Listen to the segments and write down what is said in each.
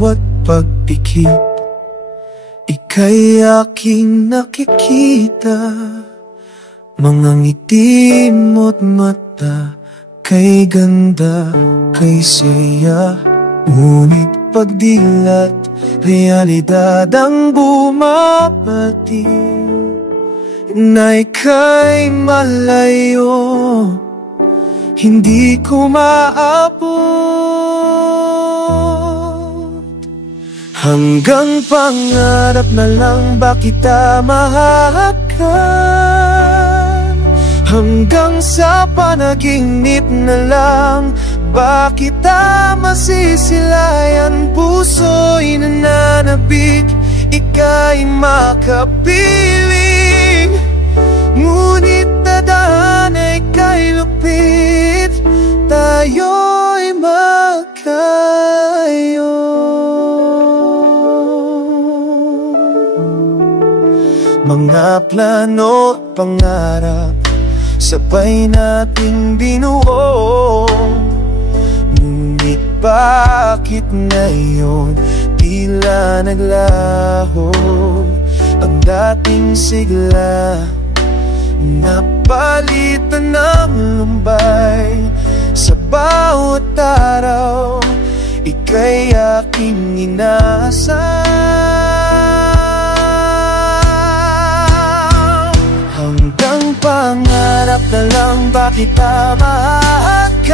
bawat pagpikit, ika'y aking nakikita. Mga ngiti mo't mata, kay ganda, kay saya. Ngunit pagdilat, realidad ang bumabati, na ika'y malayo, hindi ko maabot. Hanggang pangarap na lang ba kita mahahakan? Hanggang sa panaginip na lang ba kita masisilayan? Puso'y nananabik, ika'y makapiling. Ngunit tadhana'y kay lupit, tayo'y magkayo. Mga plano at pangarap, sabay nating binuo. Ngunit bakit ngayon tila naglaho ang dating sigla? Napalitan ng lumbay sa bawat araw, ika'y aking inasam. Hanggang pangarap na lang ba kita mahahakan?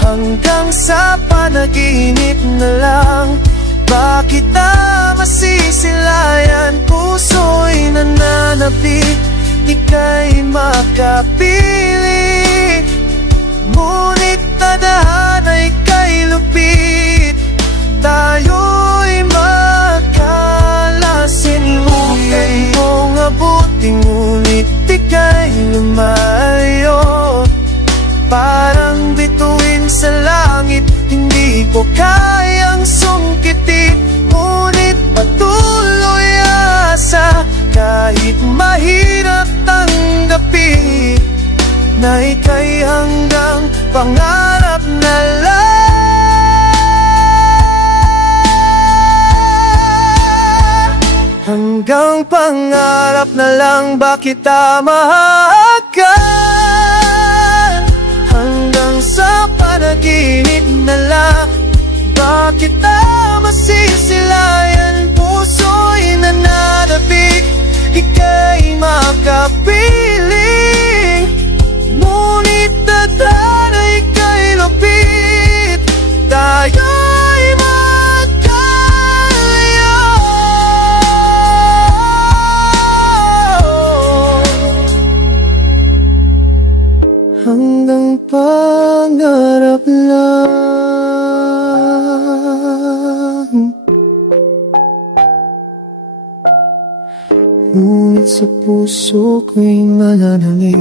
Hanggang sa panaginip na lang ba kita masisilayan? Puso'y nananabik, ika'y makapili. Ngunit tadhana'y kay lupit, tayo'y magkalasin. Hukay mong abutin, ngunit ika'y lumayo. Parang bituin sa langit, hindi ko kayang sungkitin. Ngunit patuloy asa, kahit mahirap tanggapin, na ika'y hanggang pangarap na lang. Hanggang pangarap na lang ba kita mahahakan? Hanggang sa panaginip na lang ba kita masisilayan? Puso'y nananabik, ika'y makapiling. Ngunit tadhana'y kay lupit, tayo'y magkayo. Hanggang pangarap lang, ngunit sa puso ko'y mananalig.